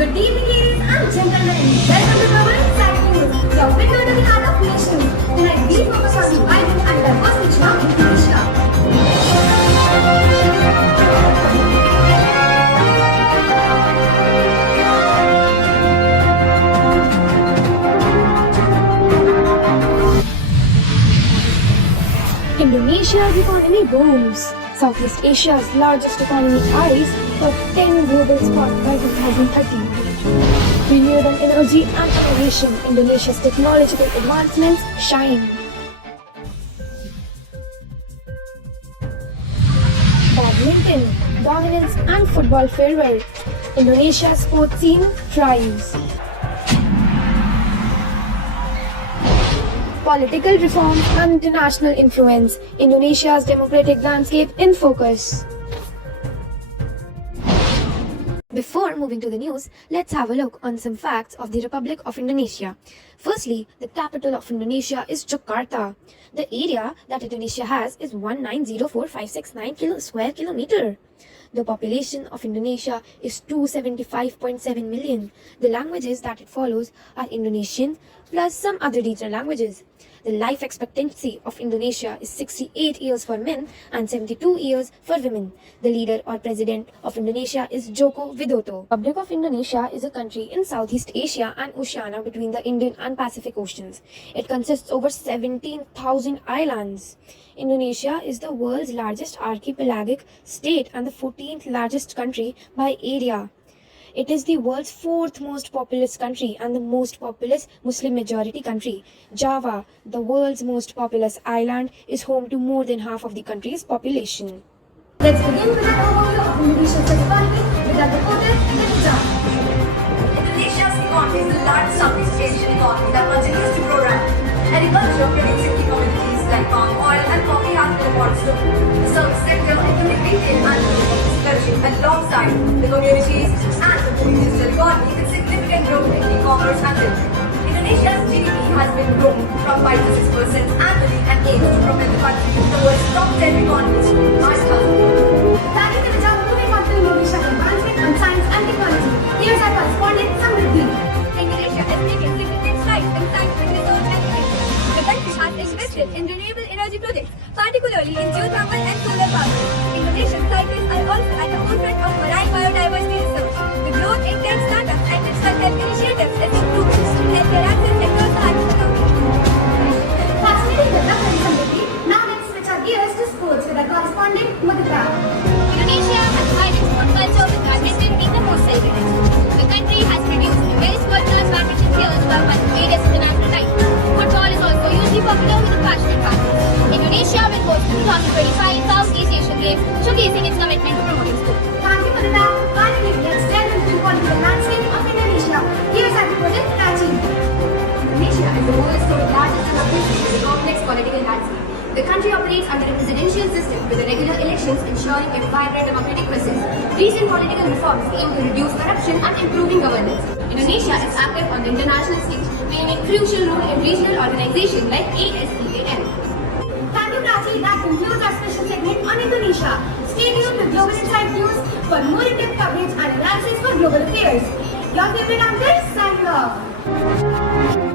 Good evening, ladies and gentlemen. Welcome to Global Insight News, your window to the heart of nations. Tonight, we focus on the vibrant and diverse nature of Indonesia. Indonesia's economy booms. Southeast Asia's largest economy eyes top 10 global spot by 2030. Renewable energy and innovation, Indonesia's technological advancements shine. Badminton, dominance and football farewell, Indonesia's sports scene thrives. Political reform and international influence, Indonesia's democratic landscape in focus. Before moving to the news, let's have a look on some facts of the Republic of Indonesia. Firstly, the capital of Indonesia is Jakarta. The area that Indonesia has is 1904569 square kilometer. The population of Indonesia is 275.7 million. The languages that it follows are Indonesian plus some other regional languages. The life expectancy of Indonesia is 68 years for men and 72 years for women. The leader or president of Indonesia is Joko Widodo. Republic of Indonesia is a country in Southeast Asia and Oceania between the Indian and Pacific Oceans. It consists over 17,000 islands. Indonesia is the world's largest archipelagic state and the 14th largest country by area. It is the world's fourth most populous country and the most populous Muslim majority country. Java, the world's most populous island, is home to more than half of the country's population. Let's begin with an overview of Indonesia's economy with our reporter, Nitija. Indonesia's economy is the largest Southeast Asian economy that continues to grow rapidly. Agriculture producing key commodities like palm oil and coffee has been a cornerstone. The service sector, including retail and tourism, is flourishing alongside the communities and the booming digital economy with significant growth in e-commerce and fintech. Indonesia's GDP has been growing from 5 to 6% annually and aims to propel the country towards top 10 economies by 2030. Thank you, Nitija. Moving on to Indonesia's advancement on science and technology. Here's our correspondent, Samriddhi. Indonesia is making significant strides in scientific research and innovation. The country has invested in renewable energy projects, particularly in geothermal and solar power. Indonesian scientists are also at the forefront of marine biodiversity research. The growth in tech startups and digital health initiatives is improving healthcare access across the economy. Fascinating development, Samriddhi. Now let's switch our gears to sports with our correspondent, Mudita. Indonesia has a vibrant sports culture with badminton being the most celebrated. The country has produced various world-class badminton players who have won various international titles. Football is also hugely popular with a passionate fans. Indonesia will host the 2025 Southeast Asian Games, showcasing its commitment to promoting sport. Thank you, Mudita. Finally, let's delve into the political landscape of Indonesia. Here's our reporter, Prachi. Indonesia is the world's third largest democracy with a complex political landscape. The country operates under a presidential system with the regular elections ensuring a vibrant democratic process. Recent political reforms aim to reduce corruption and improving governance. Indonesia is active on the international stage, playing a crucial role in regional organizations like ASEAN. Thank you, Prachi. That concludes our special segment on Indonesia. Stay tuned to Global Insight News for more in-depth coverage and analysis for global affairs. Your favorite anchor, signing off.